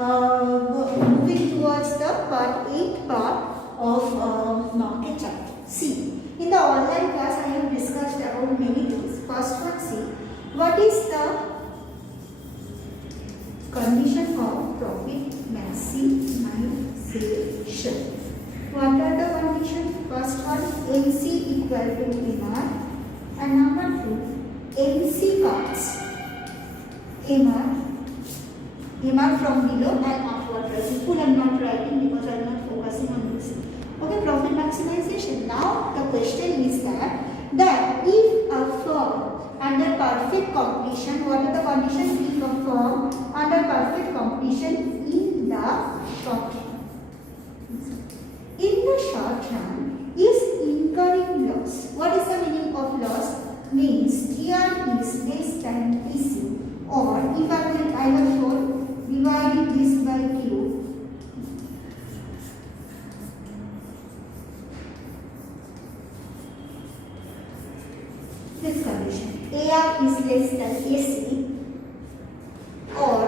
moving towards the part 8 part of market chapter. See, in the online class I have discussed about many things. First one, see, what is the condition of profit maximization? What are the conditions? First one, MC equal to MR, and number 2, MC cuts MR from below and upward rising. Full I am not writing because I am not focusing on this. Okay, profit maximization. Now the question is that if a firm under perfect completion, what are the conditions? If a firm under perfect completion in the short run, is incurring loss. What is the meaning of loss? Means TR is less than TC, or if I have shown dividing this by Q, this condition, AR is less than AC, or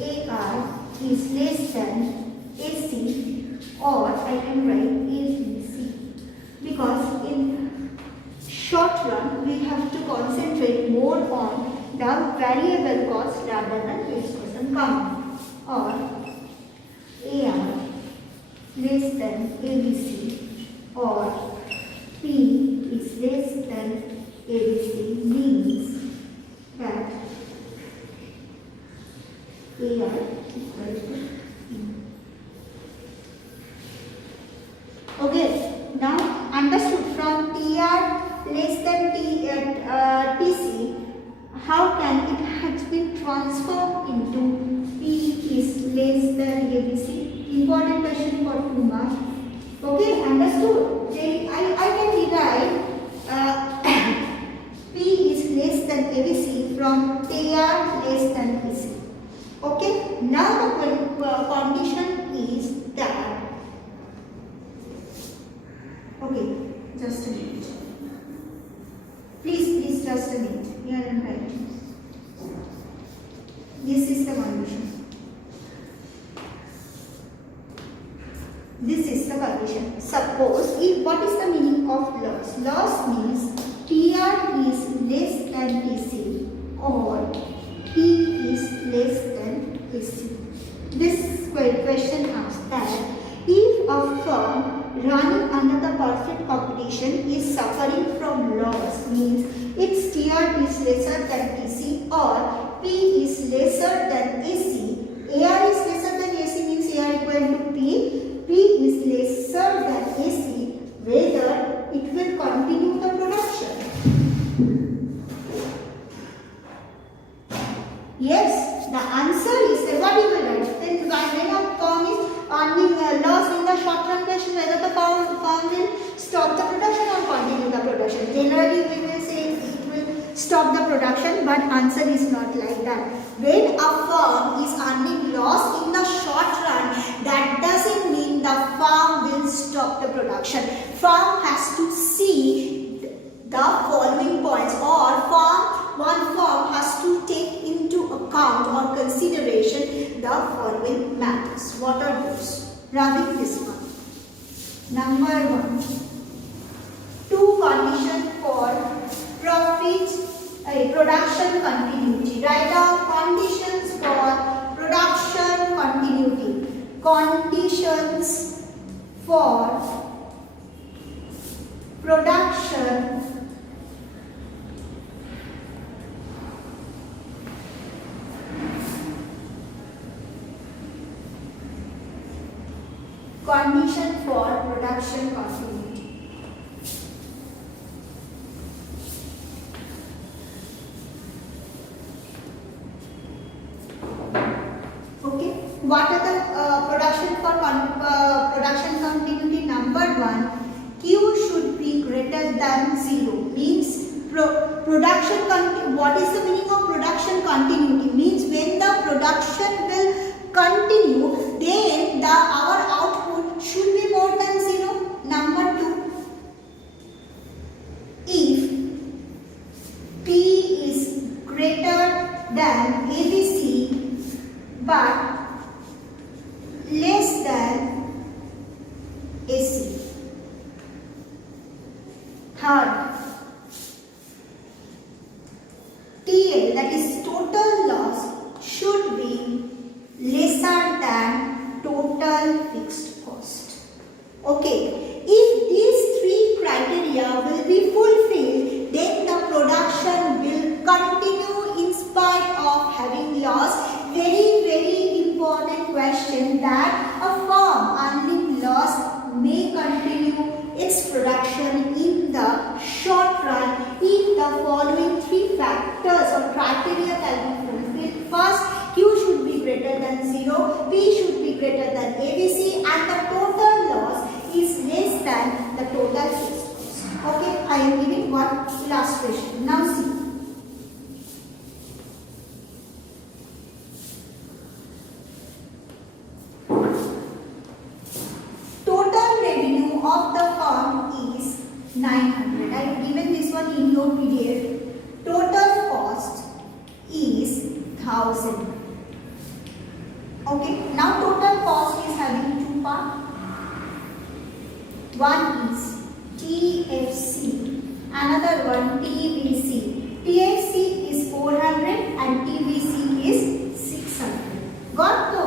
AR is less than AC, or I can write ABC, because in short run we have to concentrate more on the variable cost rather than fixed cost and common. Or AR less than ABC, or P is less than ABC, means that AR equal to P. Okay, now understood from TR less than TC, how can it has been transformed into P is less than ABC? Important question for 2 marks. Okay, understood? I can derive P is less than ABC from TR less than PC. Okay, now the condition is that, okay, just a minute. Please just a minute. Here I am writing. This is the condition. This is the condition. Suppose, what is the meaning of loss? Loss means TR is less than TC, or P is less than AC. This question asks that if a firm running under the perfect competition is suffering from loss, means its TR is lesser than TC, or P is lesser than AC. AR is lesser than AC means AR equal to P. P is lesser than AC, whether it will continue the production. Yes, the answer is what you will write. Then when a firm is earning loss in the short run question, whether the firm will stop the production or continue the production. Generally we will say it will stop the production, but answer is not like that. When a firm is earning loss in the short run, that doesn't mean the firm will stop the production. Firm has to see the following points, or one firm has to take into account or consideration the following matters. What are those? Writing this one. Number 1, 2 conditions for profit production continuity. Write down conditions for production continuity. Conditions for production continuity. Okay, what are the production continuity? Number 1, Q should be greater than 0. Means production what is the meaning of production continuity? Means when the production will continue, then our output should be more than 0. Number 2, if than ABC but less than AC. Third, TL, that is total loss, should be lesser than total fixed cost. Okay, if these three criteria will be fulfilled, then the production will continue in spite of having loss. Very important question, that a firm earning loss may continue its production in the short run if the following three factors or criteria can be fulfilled. First, Q should be greater than 0, P should be greater than ABC, and the total loss is less than the total fixed cost. Okay, I am giving one illustration. Now see. Total revenue of the firm is 900. I have given this one in your PDF. Total cost is 1000. Okay, now total cost is having two parts. One is TFC, another one TVC. TFC is 400 and TVC is 600. Got the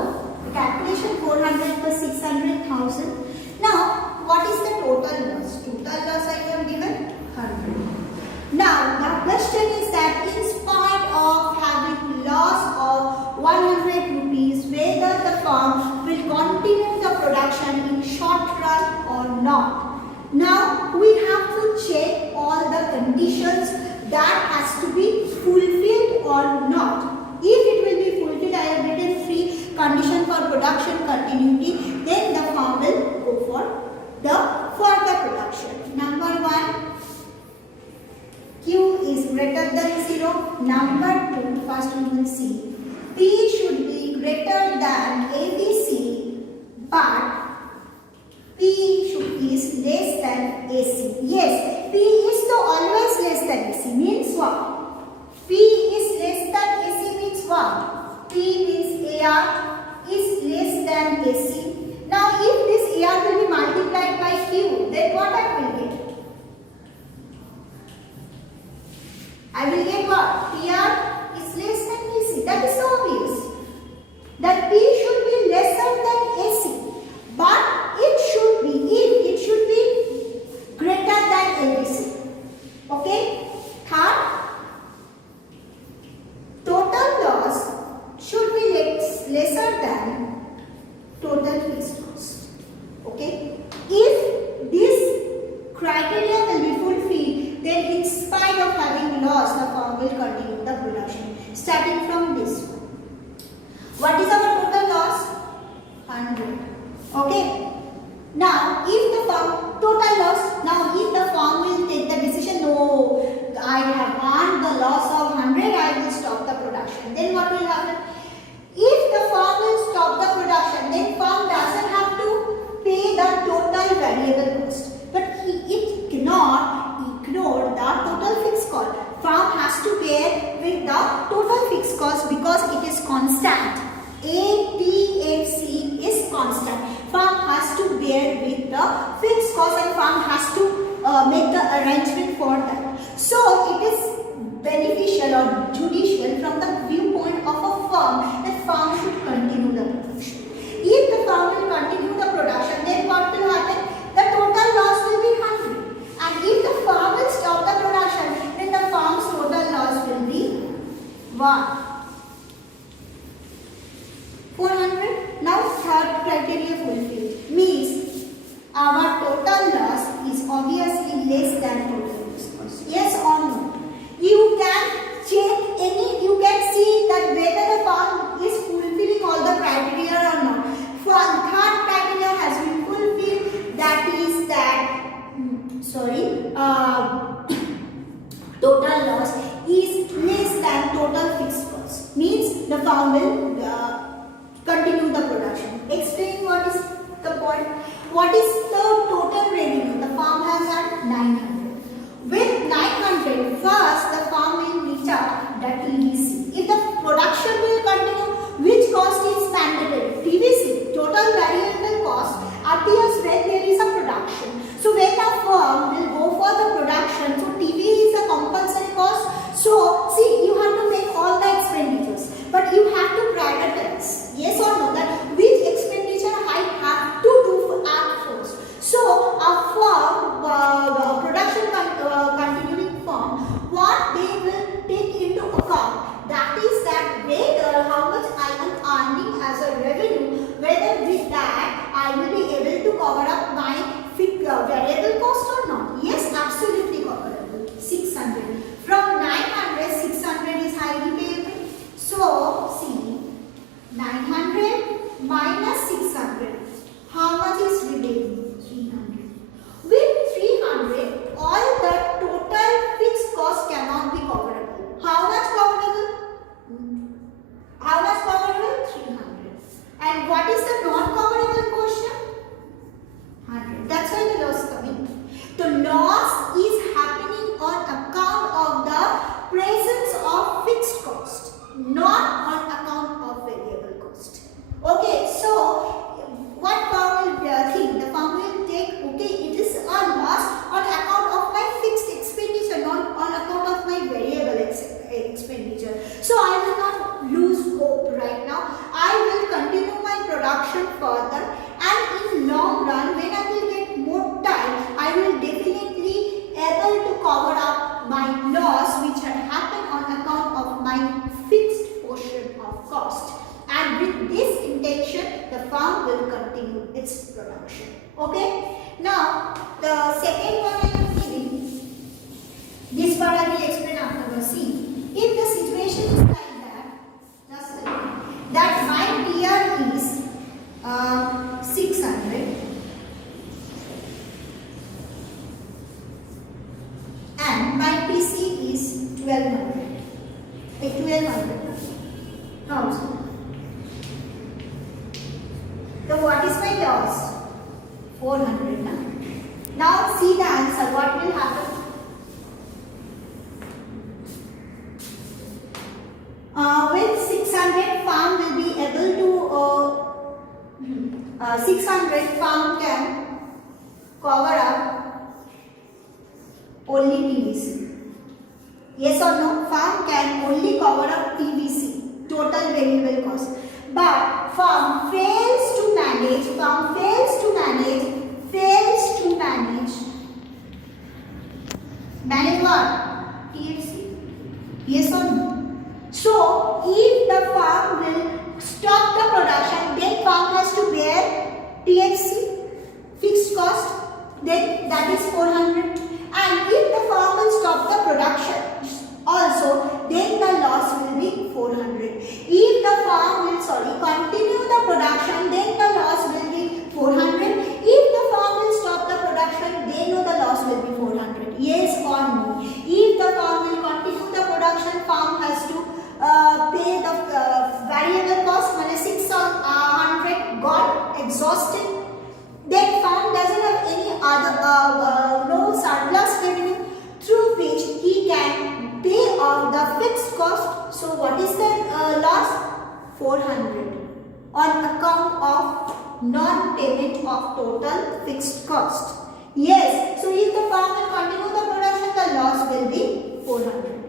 calculation? 400 plus 600,000. Now, what is the total loss? Total loss I have given 100. Now, the question is that in spite of having loss of 100 rupees, whether the firm will continue the production in short run or not. Now, we have to check all the conditions that has to be fulfilled or not. If it will be fulfilled, I have written three conditions for production continuity, then the firm will go for the further production. Number 1, Q is greater than 0. Number 2, first we will see, P should be greater than ABC, but P is less than AC. Yes, P is so always less than AC. Means what? P is less than AC means what? P means AR is less than AC. Now, if this AR will be multiplied by Q, then what I will get? I will get what? PR is less than AC. That is obvious. That P should be lesser than AC. But it should be greater than ABC. Okay? Third, total loss should be lesser than total fixed cost. Okay? If this criteria will be fulfilled, then in spite of having loss, the firm will continue the production. Starting from this one. What is our total loss? 100. Okay? Now, if the firm, total loss, now if the firm will take the decision, no, I have earned the loss of 100, I will stop the production. Then what will happen? If the firm will stop the production, then firm doesn't have to pay the total variable cost. But it cannot ignore the total fixed cost. Firm has to bear with the total fixed cost because it is constant. ATFC is constant. Firm has to bear with the fixed cost and firm has to make the arrangement for that. So it is beneficial or judicial from the viewpoint of a firm that firm should continue the production. If the firm will continue the production, then what will happen? The total loss will be 100. And if the firm will stop the production, then the firm's total loss will be 1. 400. Now third criteria fulfilled. Means our total loss is obviously less than total fixed cost. Yes or no? You can check you can see that whether the firm is fulfilling all the criteria or not. Third criteria has been fulfilled, that is that total loss is less than total fixed cost. Means the firm will continue the production. Explain what is the point. What is the total revenue? The firm has had 900. With 900, first the firm will reach out the TVC. If the whether how much I am earning as a revenue, whether with that I will be able to cover up my variable cost or not. Yes, absolutely coverable. 600. From 900, 600 is highly payable. So, see, 900 minus 600. How much is remaining? 300. With 300, all the total fixed cost cannot be coverable. How much coverable? How much coverable? 300. And what is the non-coverable portion? 100. That's why the loss coming. The loss is happening on account of the presence of fixed cost, not on account of variable cost. Okay, so what firm will think? The firm will take, okay, it is a loss on account of my fixed expenditure, not on account of my variable expenditure. So I will not lose hope right now. I will continue my production further, and in long run, when I will get more time, I will definitely able to cover up my loss which had happened on account of my fixed portion of cost. And with this intention, the firm will continue its production. Okay. Now, the second one I am giving, this part I will explain afterwards. See, if the situation is like that, just that my PR is 600 and my PC is 1200. 1200. Thousand. So what is my loss? 400 now. Now see the answer. What will happen? With 600, farm will be able to 600 farm can cover up only PVC. Yes or no? Farm can only cover up PVC, total variable cost. But firm fails to manage what? TFC. Yes or no? So, if the farm will stop the production, then farm has to bear TFC, fixed cost, then that is 400. And if the farm will stop the production also, then the loss will be 400. If the farm will continue the production, then the loss will be 400. If the farm will stop the production, then the loss will be 400. Yes or no? If the farm will continue the production, farm has to pay the variable cost, 600 got exhausted. Then farm doesn't have any other no surplus revenue through which he can pay off the fixed cost. So what is the loss? 400 on account of non-payment of total fixed cost. Yes, so if the farm will continue the production, the loss will be 400.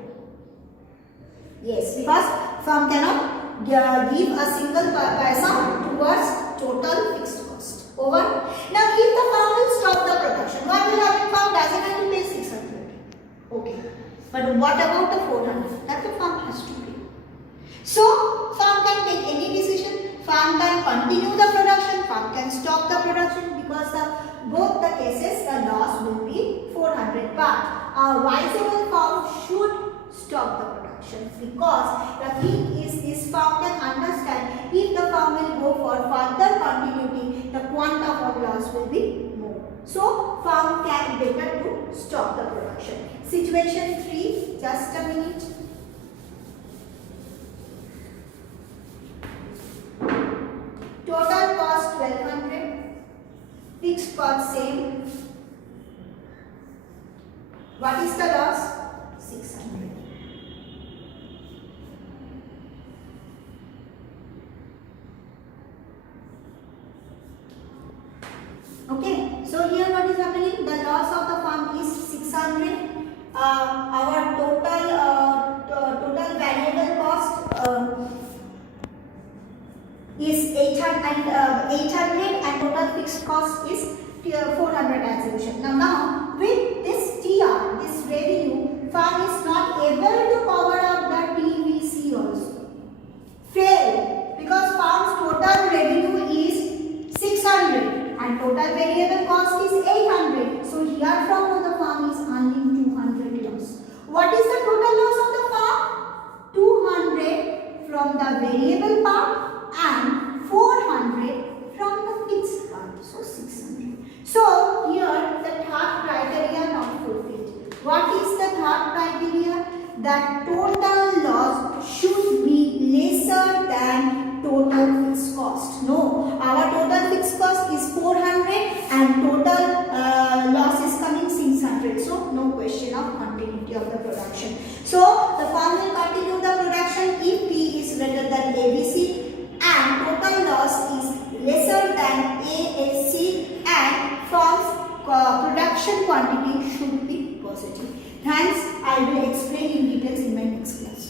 Yes, because farm cannot give a single paisa towards total fixed cost. Over. Now, if the farm will stop the production, what will happen? Farm doesn't have to pay 600. Okay. But what about the 400? That the farm has to pay. So, farm can take any decision. Farm can continue the production. Farm can stop the production, because both the cases the loss will be 400. But advisable farm should stop the production, because the thing is this farm can understand if the farm will go for further continuity, the quantum of loss will be more. So farm can better to stop the production. Situation 3, just a minute. Total cost 1200, fixed cost same. What is the loss? 600. Okay, so here what is happening? The loss of the farm is 600. Our total variable cost is 800 and total fixed cost is 400 assumption. Now with this TR, this revenue, farm is not able to cover up the TVC also. that total loss should be lesser than total fixed cost. No, our total fixed cost is 400 and total loss is coming 600. So no question of continuity of the production. So the firm will continue the production if P is greater than ABC and total loss is lesser than ASC and firm's production quantity should be positive. Thanks. I will explain in details in my next class.